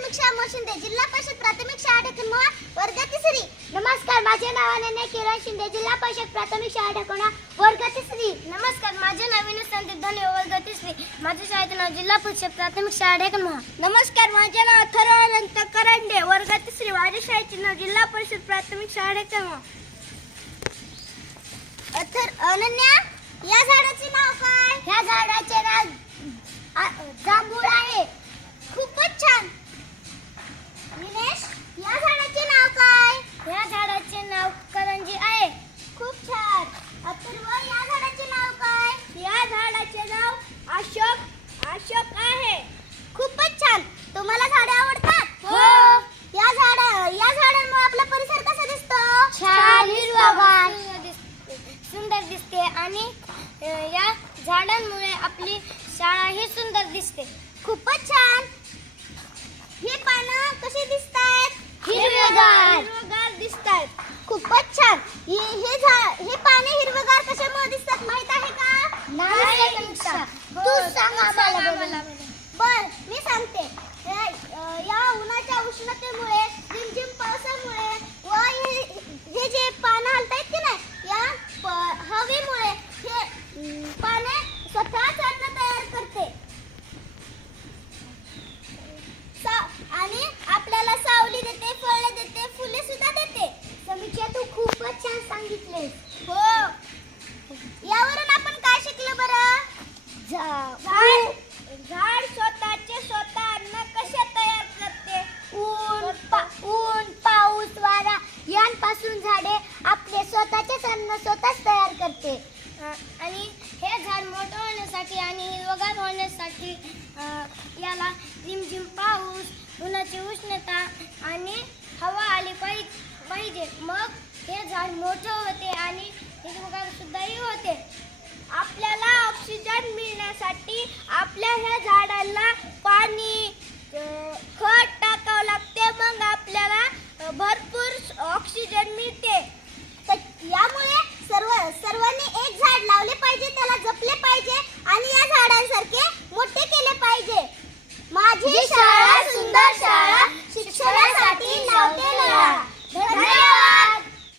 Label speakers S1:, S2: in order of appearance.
S1: समीक्षा शिंदे, जिल्हा परिषद प्राथमिक शाळा ढेकणमोह, वर्ग 3. नमस्कार, माझे नाव अनन्या किरण शिंदे, जिल्हा परिषद प्राथमिक शाळा ढेकणमोह, वर्ग 3.
S2: नमस्कार, माझे नाव विनोद संदीप धने, वर्ग 3. माझ्या शाळेचे नाव जिल्हा परिषद प्राथमिक शाळा ढेकणमोह.
S1: नमस्कार, माझे नाव अथर्व अनंत करंडे, वर्ग 3. माझ्या शाळेचे नाव जिल्हा परिषद प्राथमिक शाळा ढेकणमोह. अनन्या, या झाडाचे नाव काय?
S2: ह्या झाडाचे नाव जांभूळ आहे.
S1: खूपच छान. विनेश, या झाडाचे नाव काय?
S2: ह्या झाडाचे नाव करंजी आहे.
S1: खूप छान. अथर्व, या झाडाचे नाव काय?
S2: या झाडाचे नाव अशोक आहे.
S1: खूपच छान. तुम्हाला झाडे आवडतात?
S2: हो.
S1: या झाडांमुळे आपला परिसर कसा दिसतो?
S2: छान हिरवागार सुंदर दिसते आणि या झाडांमुळे आपली शाळा ही सुंदर दिसते.
S1: खूपच छान. ही पानं कशी दिसतात?
S2: हिरवेगार
S1: दिसतात. खूपच छान. ही पाने हिरवेगार कशामुळे दिसतात माहित आहे का?
S2: नाही.
S1: तू सांग आम्हाला. बर, मी सांगते. या उन्हाच्या उष्णतेमुळे, झिमझिम पावसामुळे व हे जे पानं हलतायत की नाही, या हवेमुळे हे पाने स्वतःच अन्न तयार करते आणि आपल्याला सावली देते, फळे देते, फुले सुद्धा देते.
S2: समीक्षा, तू खूपच छान सांगितलेस.
S1: हो. यावरून आपण काय शिकलो बरं?
S2: झाड स्वतः अन्न कसे तयार करते?
S1: ऊन, पाऊस, वारा यांपासून झाडे आपले स्वतःचेच अन्न स्वतःच तयार करते.
S2: आणि हे झाड मोठं होण्यासाठी आणि हिरवगार होण्यासाठी याला झिमझिम पाऊस, उन्हाची उष्णता आणि हवा आली पाहिजे. मग हे झाड मोठं होते आणि हिरवगार सुद्धाही होते.
S1: आपल्याला ऑक्सिजन मिळण्यासाठी आपल्या ह्या झाडाला पाणी, खत